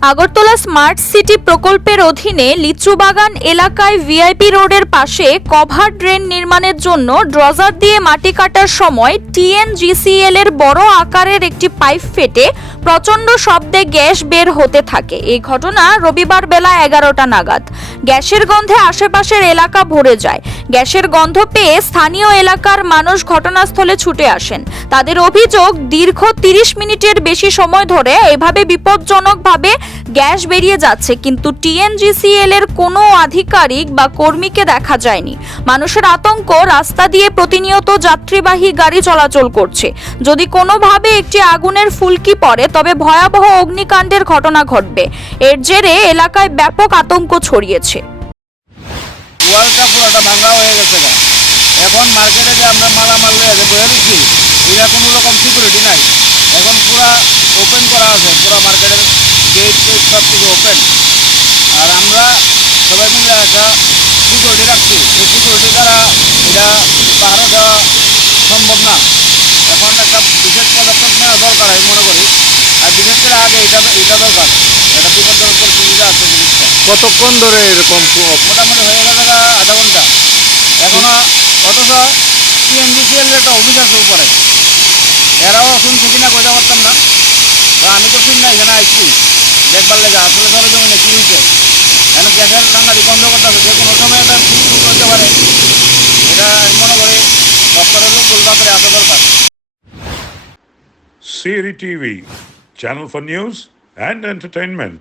Agartala smart city প্রকল্পের অধীনে লিচুবাগান এলাকায় ভিআইপি রোডের পাশে কভার ড্রেন নির্মাণের জন্য ড্রজার দিয়ে মাটি কাটার সময় টিএনজিসিএল এর বড় আকারের একটি পাইপ ফেটে প্রচণ্ড শব্দে গ্যাস বের হতে থাকে। এই ঘটনা রবিবার বেলা এগারোটা নাগাদ। গ্যাসের গন্ধে আশেপাশের এলাকা ভরে যায়। গ্যাসের গন্ধ পেয়ে স্থানীয় এলাকার মানুষ ঘটনাস্থলে ছুটে আসেন। তাদের অভিযোগ, দীর্ঘ তিরিশ মিনিটের বেশি সময় ধরে এভাবে বিপজ্জনকভাবে গ্যাস বেরিয়ে যাচ্ছে, কিন্তু টিএনজিসিএল এর কোনো আধিকারিক বা কর্মীকে দেখা যায়নি। মানুষের আতঙ্ক রাস্তা দিয়ে প্রতিনিয়ত যাত্রীবাহী গাড়ি চলাচল করছে। যদি কোনোভাবে একটি আগুনের ফুলকি পড়ে তবে ভয়াবহ অগ্নিকাণ্ডের ঘটনা ঘটবে। এর জেরে এলাকায় ব্যাপক আতঙ্ক ছড়িয়েছে। ওয়ালটা পুরোটা হয়ে গেছে এখন মার্কেটে যে আমরা মালামাল যে বয়ে রয়েছি এটা কোনো রকম সিকিউরিটি নাই। এখন পুরা ওপেন করা আছে, পুরা মার্কেটের গেট সব কিছু ওপেন আর আমরা সবাই মিলে একটা সিকিউরিটি রাখছি এই সিকিউরিটি দ্বারা এটা পাহারা দেওয়া সম্ভব না এখন একটা বিশেষ পদক্ষেপ নেওয়া দরকার আমি মনে করি আর বিশেষ করে আগে এটা এটা দরকার একটা বিপজ্জনক পরিস্থিতিতে আছে জিনিসটা কতক্ষণ ধরে এরকম মোটামুটি হয়ে গেল গা আধা ঘণ্টা। এখনও অথচ টিএনজিসিএল একটা অফিস আছে উপরে। এরাও শুনছি কিনা বোঝা পারতাম না। তো আমি তো শুন না এখানে আসছি দেখবার লেগে আসলে সরজমিনে কি হয়েছে এখন গ্যাসের সাংঘাতিক বন্ধ করতে হবে যে কোনো সময় এটা শুরু করতে পারে। এটা আমি মনে করি দপ্তরের লোকগুলো তাড়াতাড়ি আসা দরকার। Siri TV channel for news and entertainment.